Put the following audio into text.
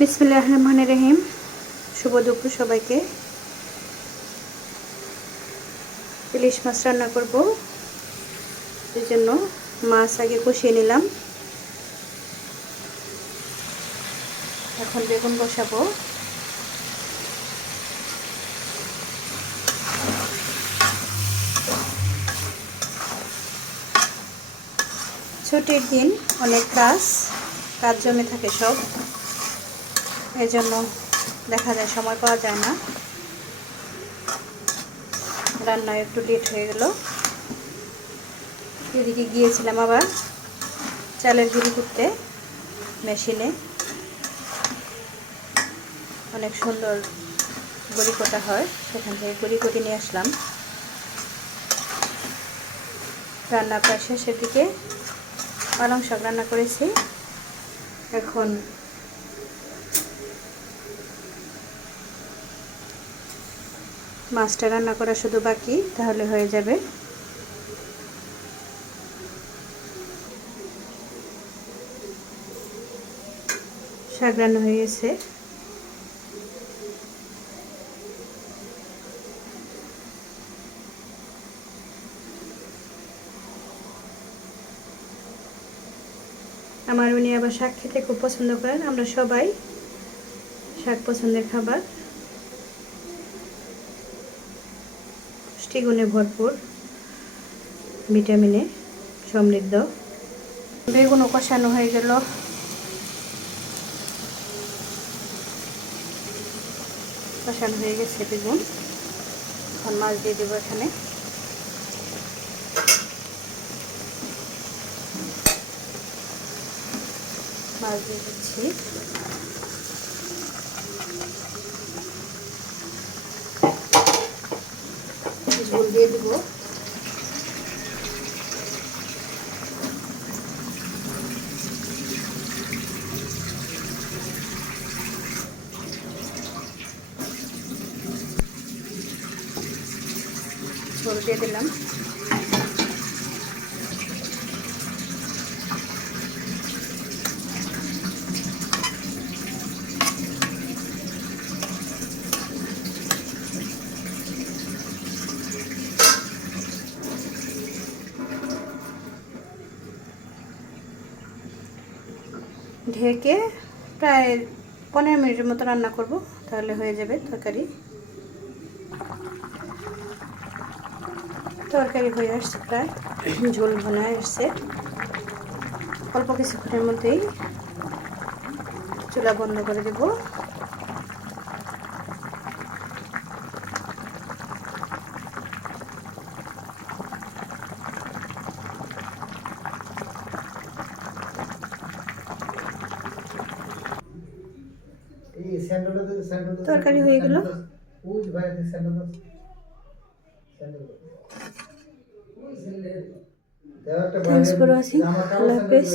বিসমিল্লাহির রহমানির রহিম। শুভ দুপুর সবাইকে। ইলিশ মাছ রান্না করব, এর জন্য মাছ আগে কষিয়ে নিলাম। এখন বেগুন কষাবো। ছুটির দিন অনেক কাজ জমে থাকে সব, এই জন্য দেখা যায় সময় পাওয়া যায় না। রান্নায় একটু লেট হয়ে গেল। এদিকে গিয়েছিলাম আবার চালের গুঁড়ি করতে মেশিনে। অনেক সুন্দর গুঁড়ি কোটা হয়, সেখান থেকে গুঁড়ি করে নিয়ে আসলাম। রান্না প্রায় শেষের দিকে। পালং শাক রান্না করেছি। এখন মাছটা রান্না করা শুধু বাকি, তাহলে হয়ে যাবে। শাক রান্না হয়ে গেছে। আমার উনি আবার শাক খেতে খুব পছন্দ করেন। আমরা সবাই শাক পছন্দের খাবার। পুষ্টিগুণে ভরপুর, ভিটামিনে সমৃদ্ধ। বেগুনও কষানো হয়ে গেল। কষানো হয়ে গেছে বেগুন। এখন মাছ দিয়ে দেবো এখানে। মাছ দিয়ে দিচ্ছি। ঝোল দিয়ে দেবো। ঝোল দিয়ে দিলাম। ঢেকে প্রায় 15 মিনিটের মতো রান্না করব, তাহলে হয়ে যাবে তরকারি। তরকারি হয়ে আসছে, প্রায় ঝোল বনে আসছে। অল্প কিছুক্ষণের মধ্যেই চুলা বন্ধ করে দেব। তরকারি হয়ে গেল। Thanks for watching. আল্লাহ হাফেজ।